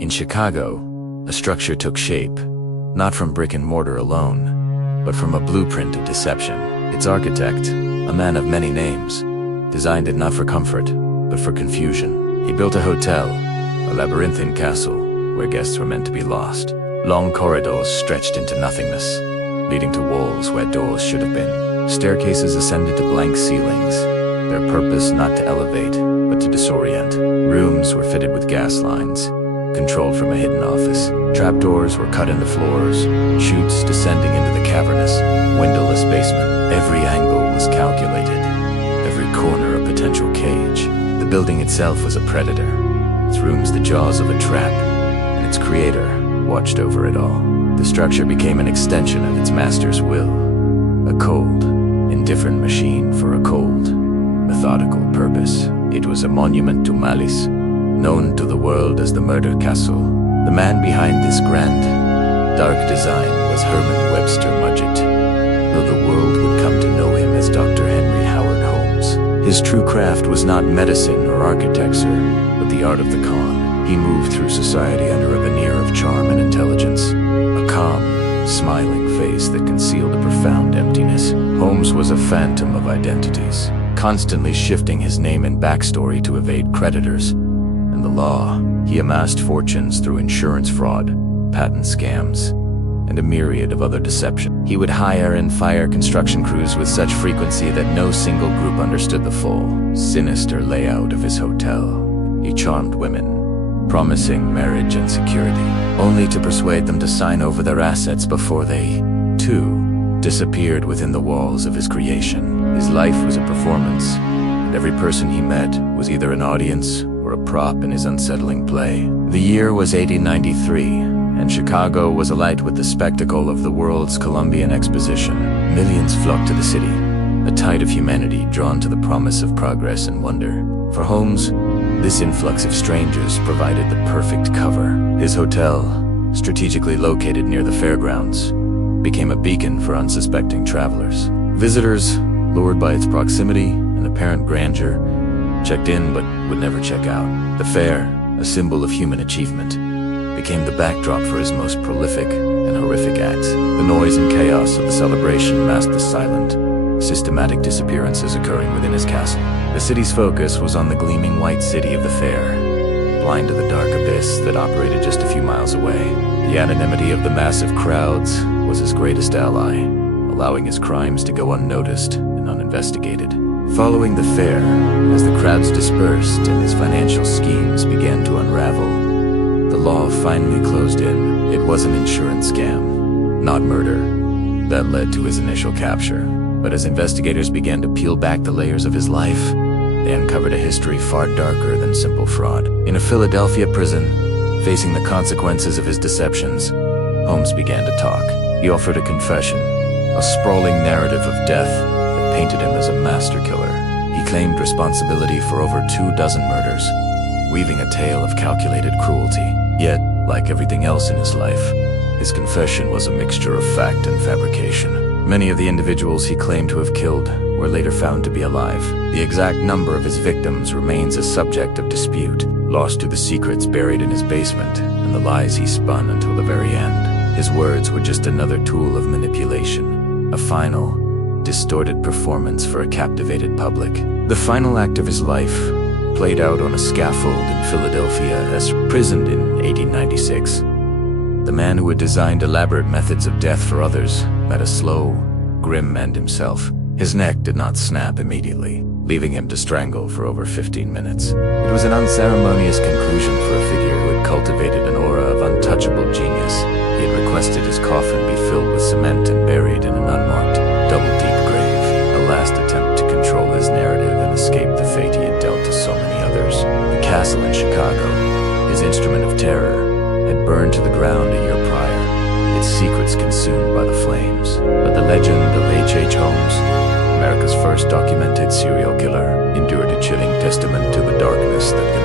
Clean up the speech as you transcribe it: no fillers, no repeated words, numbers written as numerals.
In Chicago, a structure took shape, not from brick and mortar alone, but from a blueprint of deception. Its architect, a man of many names, designed it not for comfort, but for confusion. He built a hotel, a labyrinthine castle, where guests were meant to be lost. Long corridors stretched into nothingness, leading to walls where doors should have been. Staircases ascended to blank ceilings, their purpose not to elevate, but to disorient. Rooms were fitted with gas lines, controlled from a hidden office. Trapdoors were cut into floors, chutes descending into the cavernous, windowless basement. Every angle was calculated, every corner a potential cage. The building itself was a predator, its rooms the jaws of a trap, and its creator watched over it all. The structure became an extension of its master's will, a cold, indifferent machine for a cold, methodical purpose. It was a monument to malice, known to the world as the Murder Castle. The man behind this grand, dark design was Herman Webster Mudgett, though the world would come to know him as Dr. Henry Howard Holmes. His true craft was not medicine or architecture, but the art of the con. He moved through society under a veneer of charm and intelligence, a calm, smiling face that concealed a profound emptiness. Holmes was a phantom of identities, constantly shifting his name and backstory to evade creditors and the law. He amassed fortunes through insurance fraud, patent scams, and a myriad of other deception. He would hire and fire construction crews with such frequency that no single group understood the full, sinister layout of his hotel. He charmed women, promising marriage and security, only to persuade them to sign over their assets before they, too, disappeared within the walls of his creation. His life was a performance, and every person he met was either an audience or a prop in his unsettling play. The year was 1893, and Chicago was alight with the spectacle of the world's Columbian Exposition. Millions flocked to the city, a tide of humanity drawn to the promise of progress and wonder. For Holmes, this influx of strangers provided the perfect cover. His hotel, strategically located near the fairgrounds, became a beacon for unsuspecting travelers. Visitors, lured by its proximity and apparent grandeur, checked in but would never check out. The fair, a symbol of human achievement, became the backdrop for his most prolific and horrific acts. The noise and chaos of the celebration masked the silent, systematic disappearances occurring within his castle. The city's focus was on the gleaming white city of the fair, blind to the dark abyss that operated just a few miles away. The anonymity of the massive crowds was his greatest ally, allowing his crimes to go unnoticed and uninvestigated. Following the fair, as the crowds dispersed and his financial schemes began to unravel, the law finally closed in. It was an insurance scam, not murder, that led to his initial capture. But as investigators began to peel back the layers of his life, they uncovered a history far darker than simple fraud. In a Philadelphia prison, facing the consequences of his deceptions, Holmes began to talk. He offered a confession, a sprawling narrative of death that painted him as a master killer. He claimed responsibility for over 24 murders, weaving a tale of calculated cruelty. Yet, like everything else in his life, his confession was a mixture of fact and fabrication. Many of the individuals he claimed to have killed were later found to be alive. The exact number of his victims remains a subject of dispute, lost to the secrets buried in his basement and the lies he spun until the very end. His words were just another tool of manipulation, a final, distorted performance for a captivated public. The final act of his life played out on a scaffold in Philadelphia as prisoned in 1896. The man who had designed elaborate methods of death for others met a slow, grim end himself. His neck did not snap immediately, leaving him to strangle for over 15 minutes. It was an unceremonious conclusion for a figure who had cultivated an aura of untouchable genius. He had requested his coffin be filled with cement and buried in an unmarked, double-deep grave, a last attempt to control his narrative and escape the fate he had dealt to so many others. The castle in Chicago, his instrument of terror, had burned to the ground a year prior, its secrets consumed by the flames. But the legend of H.H. Holmes, America's first documented serial killer, endured a chilling testament to the darkness that